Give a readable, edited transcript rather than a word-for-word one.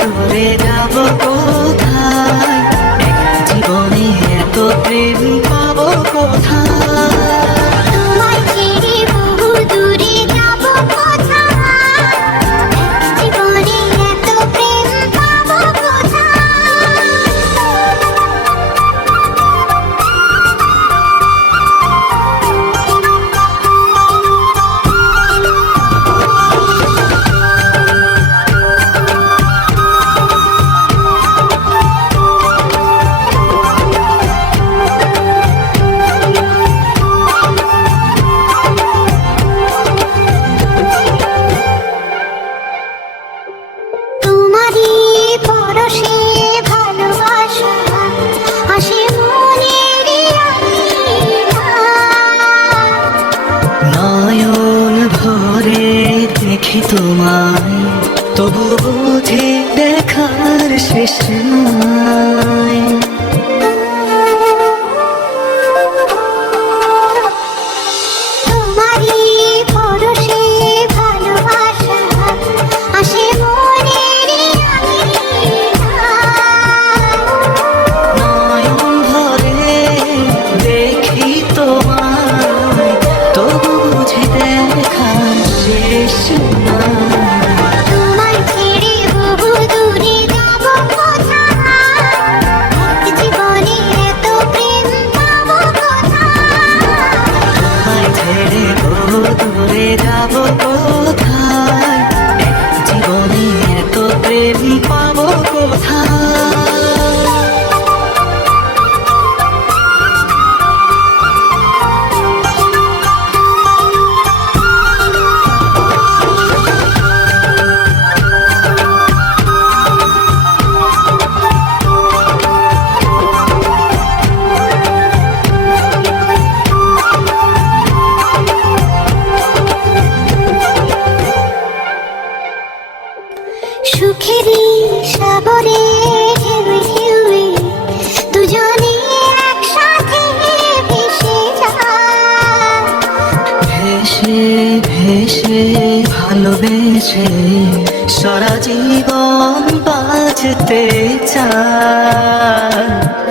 দূরে যাব কোথায়, জীবনে এত প্রেম পাবো কোথায়। তোমায় ছেড়ে বহু দূরে যাব কোথায়, জীবনে এত প্রেম পাবো কোথায়। তোমারই পরশে ভালোবাসা আসে মনের নয়ন ভরে দেখি তোমায়, তবু বুঝি দেখার শেষ নাই। তোমারই পরশে ভালোবাসা আসে মনের নয়ন ভরে দেখি তোমায়, তবু বুঝি দেখার শেষ নাই। তোমায় ছেড়ে বহু দূরে যাব কোথায়, জীবনে এত প্রেম পাবো কোথায়। তোমায় ছেড়ে বহু দূরে যাব কোথায়, জীবনে এত প্রেম পাবো কোথায়। সুখেরই সাগরে ঢেউয়ে ঢেউয়ে দুজনে একসাথে ভেসে যায়। ভেসে ভেসে ভালোবেসে সারা জীবন বাঁচতে চায়।